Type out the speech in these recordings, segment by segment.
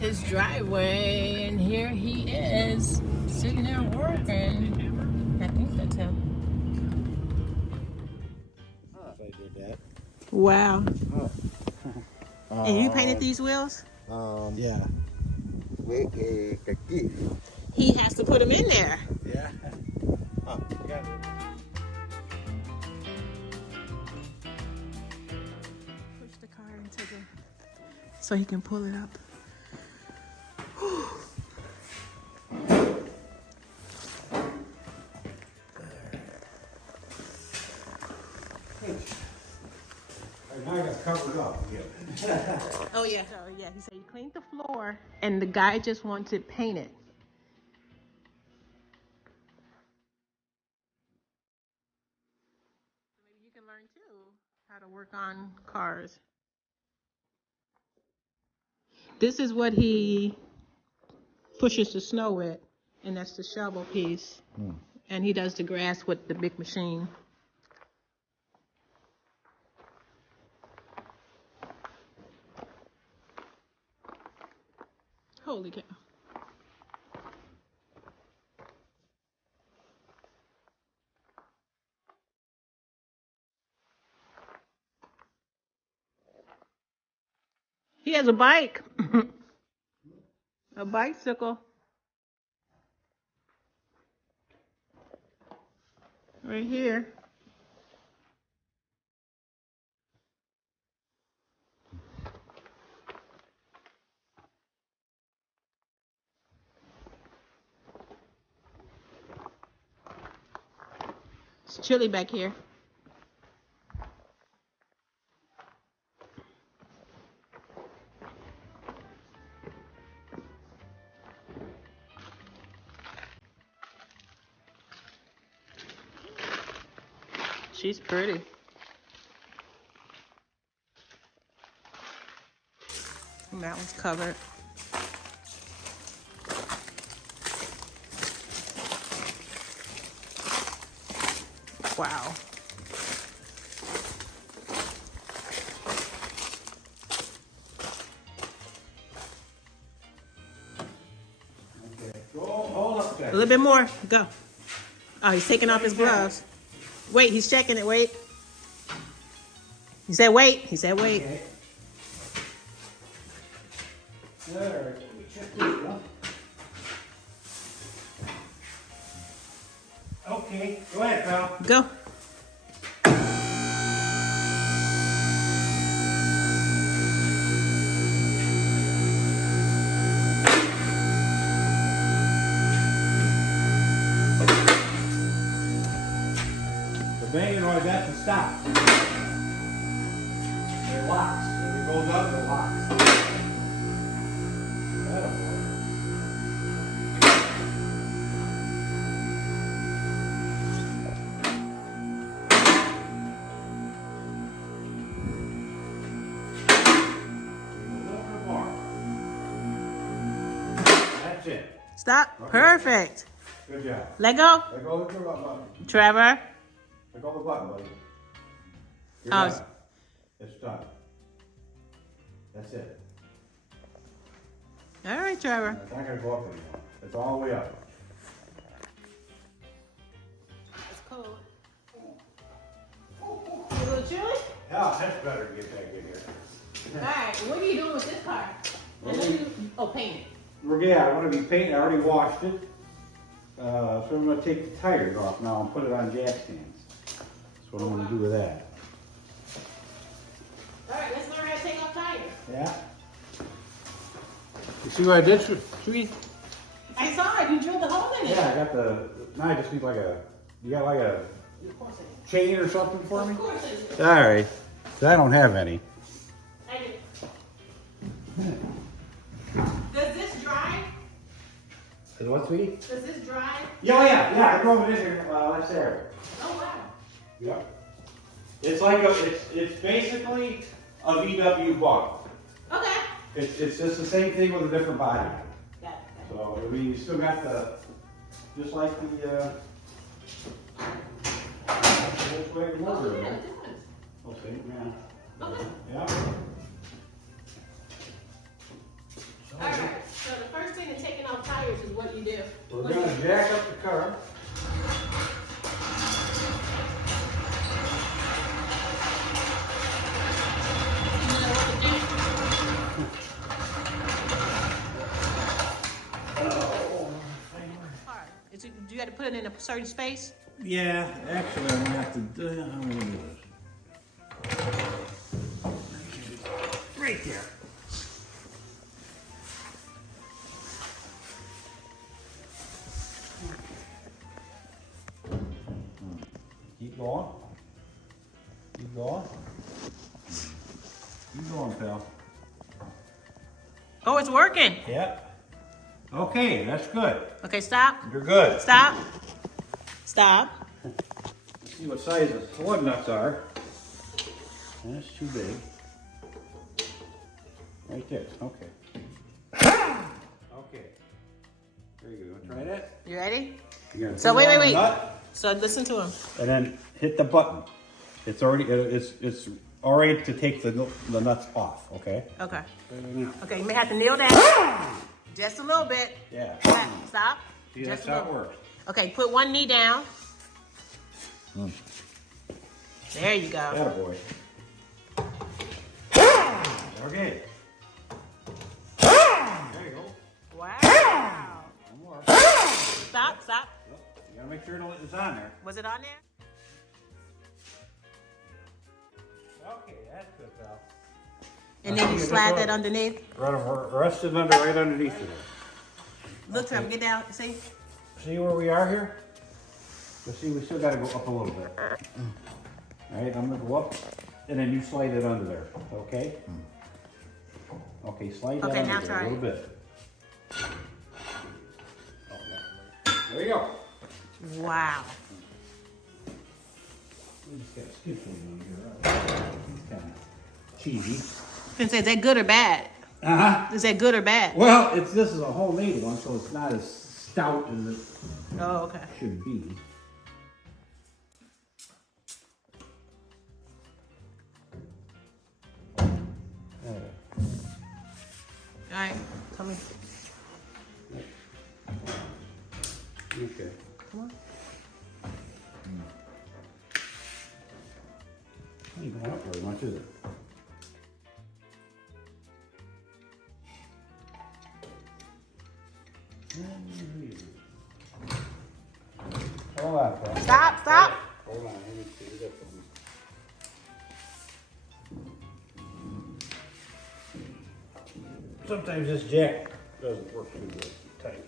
his driveway, and here he is sitting there working. I think that's him. I did that. Wow. Oh. And you painted these wheels? Yeah. With a key. He has to put them in there. Yeah. Oh, yeah. Push the car into the, so he can pull it up. Now I got covered up. Oh yeah. So yeah, he said he cleaned the floor, and the guy just wants it painted. Maybe you can learn too how to work on cars. This is what he pushes the snow with, and that's the shovel piece. And he does the grass with the big machine. Holy cow. He has a bike. A bicycle. Right here. It's chilly back here. She's pretty. And that one's covered. Wow. Okay. Go hold up there. A little bit more. Go. Oh, he's taking off his gloves. Wait, he's checking it. Wait. He said wait. He said wait. Okay. All right. Let me check this one. Okay. Go ahead, pal. Go. The banging noise has to stop. It locks. If it goes up, it locks. That'll work. That's it. Stop. Okay. Perfect. Good job. Let go. Let go of the button. Trevor. Let go of the button, buddy. You're Oh, done. It's done. That's it. All right, Trevor. It's not gonna go up anymore. It's all the way up. It's cold. A little chilly? Yeah, that's better to get back in here. All right. What are you doing with this car? Oh, paint it. Yeah, I'm gonna be painting. I already washed it. So I'm gonna take the tires off now and put it on jack stands. That's what I'm gonna do with that. All right, let's learn how to take off tires. Yeah. You see what I did, sweetie? I saw it. You drilled the hole in it. Yeah, I got the. Now I just need like a. You got like a Of course it is. chain or something for me? Of course it is. All right. 'Cause I don't have any. I do. Does this dry? Is what, sweetie? Does this dry? Yeah. I drove it in here last Saturday. Oh, wow. Yep. It's like it's basically a VW bug. Okay. It's just the same thing with a different body. Got it. So I mean, you still got the, just like the Volkswagen Oh, motor. yeah, Right? it does. Okay, yeah. Okay. Yeah. All right. you do? We're gonna jack up the car. Do you have to put it in a certain space? Yeah, actually, I'm gonna have to do. I'm gonna do this. Right there. Keep going. Keep going. Keep going, pal. Oh, it's working. Yep. Okay, that's good. Okay, stop. You're good. Stop. Stop. Let's see what size the slug nuts are. That's too big. Right there. Okay. Okay. There you go. Try that. You ready? You're gonna So put it on the wait. nut, So listen to him. and then hit the button. It's already to take the nuts off. Okay. Okay. Now. Okay, you may have to kneel down. Just a little bit. Yeah. Stop. See, Just that's a how it little. works. Okay, put one knee down. There you go. Attaboy. Okay. There you go. Wow. One more. Stop. You gotta make sure it's on there. Was it on there? Okay, that's good, pal. And then you slide that underneath. Rest it right underneath it. Look, Trevor, get down. See? See where we are here? Let's see, we still gotta go up a little bit. All right, I'm gonna go up, and then you slide it under there, okay? Okay, slide that Okay, now under there try a little it. bit. There you go. Wow. We just got a skid plate on here. It's kind of cheesy. Finna say, is that good or bad? Uh-huh. Is that good or bad? Well, this is a homemade one, so it's not as stout as it Oh, okay. should be. All right, come here. Okay. Come on. Ain't going up very much, is it? Hold on, pal. Stop. Hold on, let me see this one. Sometimes this jack doesn't work too good, tight.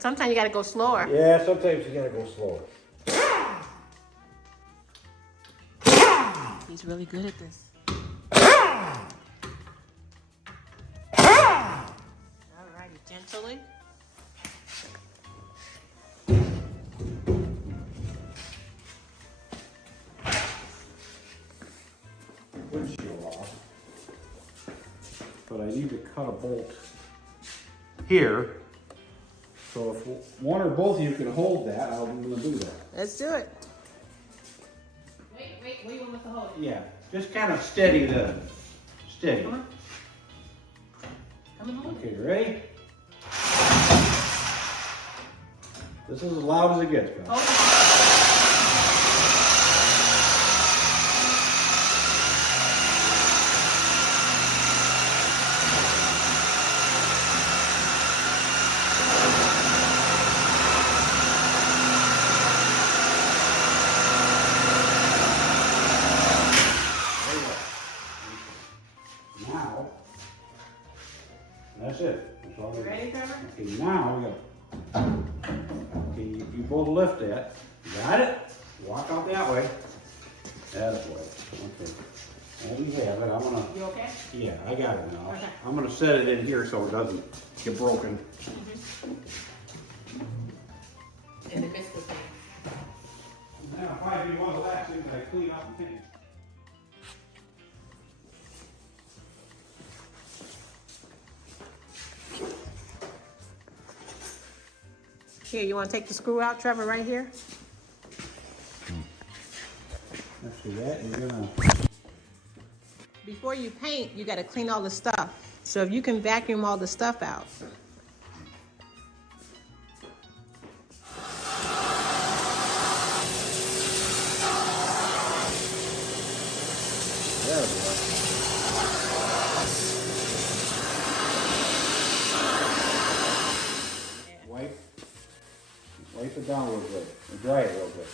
Sometimes you gotta go slower. Yeah, sometimes you gotta go slower. He's really good at this. Alrighty, gently. Windshield off. But I need to cut a bolt here. So if one or both of you can hold that, I'm gonna do that. Let's do it. Wait, what do you want us to hold? Yeah, just kind of steady. Steady. Come on, hold it. Okay, ready? This is as loud as it gets, guys. Hold it. Now, that's it. That's all we You do. ready, Trevor? Okay, now we go. Okay, you both lift that. Got it? Walk out that way. That way. Okay. There you have it. I'm gonna. You okay? Yeah, I got it now. Okay. I'm gonna set it in here so it doesn't get broken. In the biscuit thing. That'll probably be one of the last things I clean up and finish. Here, you want to take the screw out, Trevor, right here? Let's see that. You're gonna. Before you paint, you got to clean all the stuff. So if you can vacuum all the stuff out. it down real good. And dry it real good.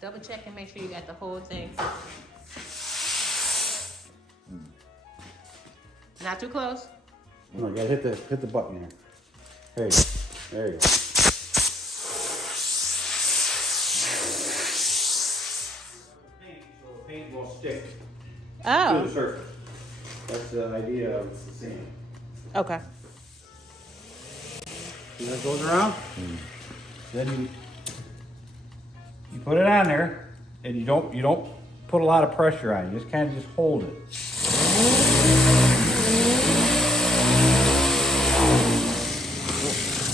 Double check and make sure you got the whole thing. Not too close. No, you gotta hit the button here. There you go. There you go. So the paint will stick to Oh. the surface. That's the idea of the sand. Okay. See how it goes around? Then you put it on there, and you don't put a lot of pressure on it. You just kind of just hold it.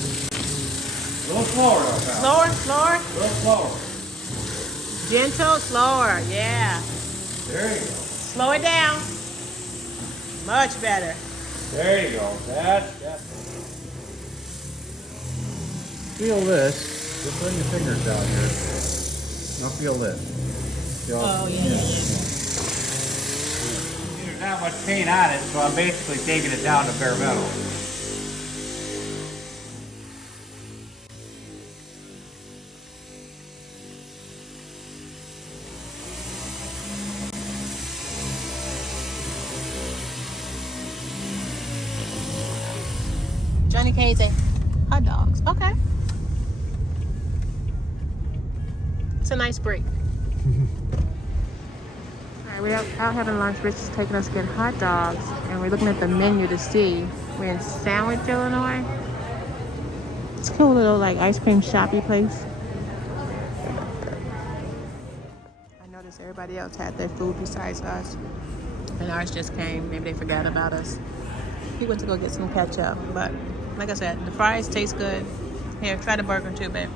A little slower though, pal. Slower, slower. A little slower. Gentle, slower. Yeah. There you go. Slow it down. Much better. There you go. That's. Feel this. Just run your fingers down here. Now feel this. Feel Oh, yeah. There's not much paint on it, so I'm basically taking it down to bare metal. Johnny Casey. Hot dogs. Okay. It's a nice break. Alright, we're out having lunch. Rich is taking us to get hot dogs, and we're looking at the menu to see. We're in Sandwich, Illinois. It's a cool little like ice cream shoppy place. I noticed everybody else had their food besides us, and ours just came. Maybe they forgot about us. He went to go get some ketchup, but like I said, the fries taste good. Here, try the burger too, babe.